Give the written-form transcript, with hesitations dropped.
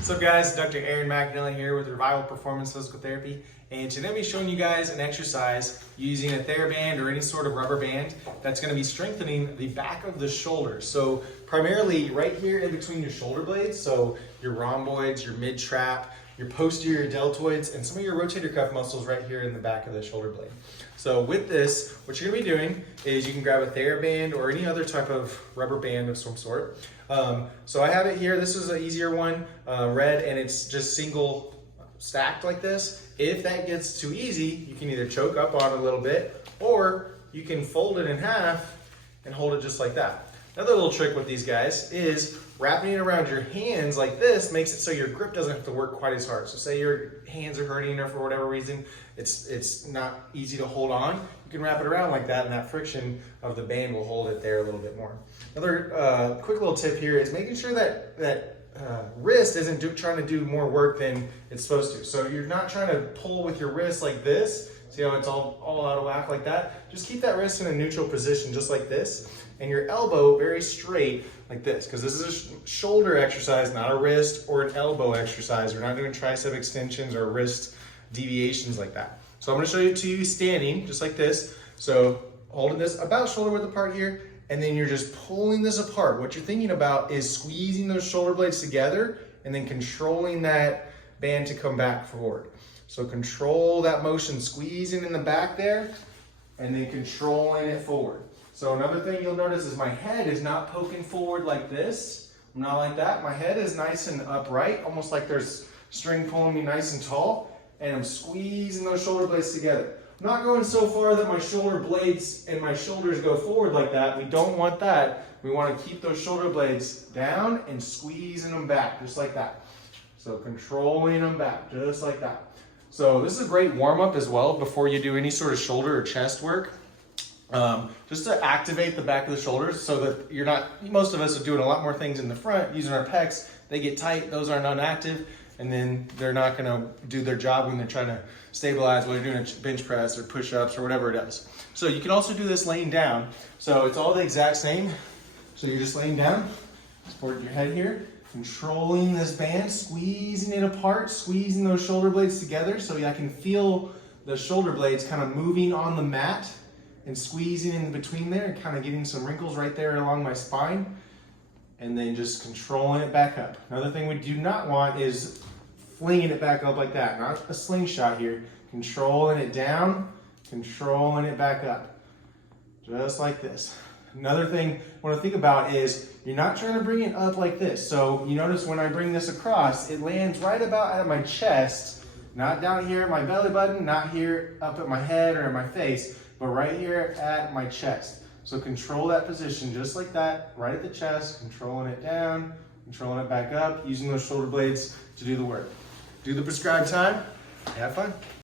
What's up guys, Dr. Aaron McNally here with Revival Performance Physical Therapy, and today I'm going to be showing you guys an exercise using a TheraBand or any sort of rubber band that's going to be strengthening the back of the shoulder. So primarily right here in between your shoulder blades, so your rhomboids, your mid-trap, your posterior deltoids, and some of your rotator cuff muscles right here in the back of the shoulder blade. So with this, what you're going to be doing is you can grab a TheraBand or any other type of rubber band of some sort. So I have it here. This is an easier one, red, and it's just single stacked like this. If that gets too easy, you can either choke up on it a little bit, or you can fold it in half and hold it just like that. Another little trick with these guys is wrapping it around your hands like this makes it so your grip doesn't have to work quite as hard. So say your hands are hurting or for whatever reason, it's not easy to hold on. You can wrap it around like that and that friction of the band will hold it there a little bit more. Another quick little tip here is making sure that wrist isn't trying to do more work than it's supposed to. So you're not trying to pull with your wrist like this. See how it's all out of whack like that? Just keep that wrist in a neutral position just like this, and your elbow very straight like this, because this is a shoulder exercise, not a wrist or an elbow exercise. We're not doing tricep extensions or wrist deviations like that. So I'm going to show you to you standing just like this. So holding this about shoulder width apart here, and then you're just pulling this apart. What you're thinking about is squeezing those shoulder blades together and then controlling that band to come back forward. So control that motion, squeezing in the back there, and then controlling it forward. So another thing you'll notice is my head is not poking forward like this. I'm not like that. My head is nice and upright, almost like there's string pulling me nice and tall, and I'm squeezing those shoulder blades together. I'm not going so far that my shoulder blades and my shoulders go forward like that. We don't want that. We want to keep those shoulder blades down and squeezing them back, just like that. So controlling them back, just like that. So this is a great warm-up as well before you do any sort of shoulder or chest work. Just to activate the back of the shoulders so that you're not, most of us are doing a lot more things in the front using our pecs. They get tight, those are non-active, and then they're not gonna do their job when they're trying to stabilize while you're doing a bench press or push-ups or whatever it is. So you can also do this laying down. So it's all the exact same. So you're just laying down, support your head here, controlling this band, squeezing it apart, squeezing those shoulder blades together so I can feel the shoulder blades kind of moving on the mat and squeezing in between there and kind of getting some wrinkles right there along my spine, and then just controlling it back up. Another thing we do not want is flinging it back up like that, not a slingshot here. Controlling it down, controlling it back up, just like this. Another thing I want to think about is you're not trying to bring it up like this. So you notice when I bring this across, it lands right about at my chest, not down here at my belly button, not here up at my head or at my face, but right here at my chest. So control that position just like that, right at the chest, controlling it down, controlling it back up, using those shoulder blades to do the work. Do the prescribed time, have fun.